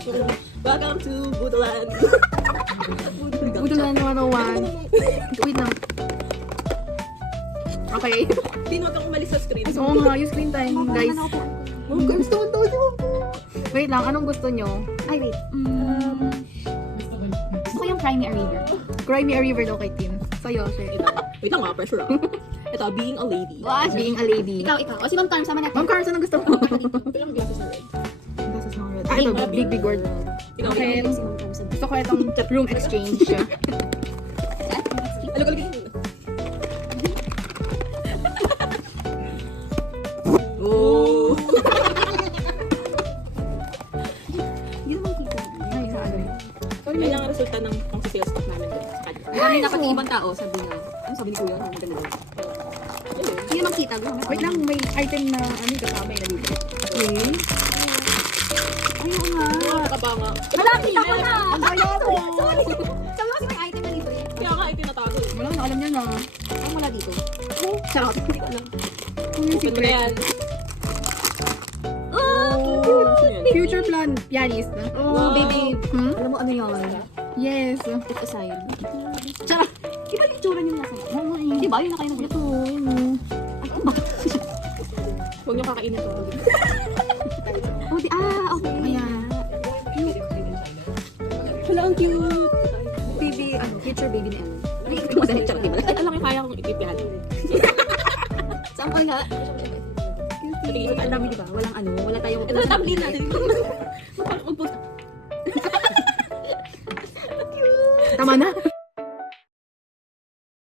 Welcome to Budolan. Budolan 101. Wait lang. Okay. Din, huwag kang umalis sa screen. Oo nga, yung screen time, guys. Gusto mo daw yun. Wait lang, anong gusto nyo? Ay, wait. Gusto ko yung Cry Me a River. Cry Me a River daw kay Tin. Sa'yo, share. Wait lang pressure ah. Ito, Being a Lady. Wow, being a lady. Ikaw. O si Ma'am Carm, sama natin. Ma'am Carson, anong gusto mo? Ilang glasses na red? Glasses ng red. Ah, ito, big word. Ikaw, Okay. ikaw. Si Ma'am Carm, sabi. Gusto ko itong room exchange. Alog. Oh. Hindi naman kita. Ay, sa ano? Yan ang resulta ng pang-sales stock namin doon sa kanya. Marami na pati ibang tao, sabi niya. Ano sabi ni Kuya? Ang maganda daw. Hindi naman kita. Wait lang, may item na ano kasama yung nalito. Okay. Ay, oo nga. Kabanga. Hala, kita ko na! Ang daya mo! Sorry. Sabi mo kasi may item na dito eh. Kaya nga, itinatago. Wala, nakalam niya na. Ang wala dito. Charot. Hindi ko alam. Kung yung Open mo na secret. yan. Oh, Ano yan? future plan, pianist. Oh, baby. Hmm? Alam mo ano yan? Yes. Put aside. Charot. Iba yung itsura niyo nasa. Oo, eh. Di ba? Yun na kayo nagulat. Ito, yun o. Ay, ano ba? Huwag niyo kakainin to. Oh, okay. Ayan. Wala, ang cute. Baby, future baby ni Ellen. Ay, ito madali. Charot, di ba? Ito lang yung kaya kong itipihan. Saan ko nga? Cutie. Ang dami, di ba? Walang wala tayong... Ito na tumbler natin. Tama na.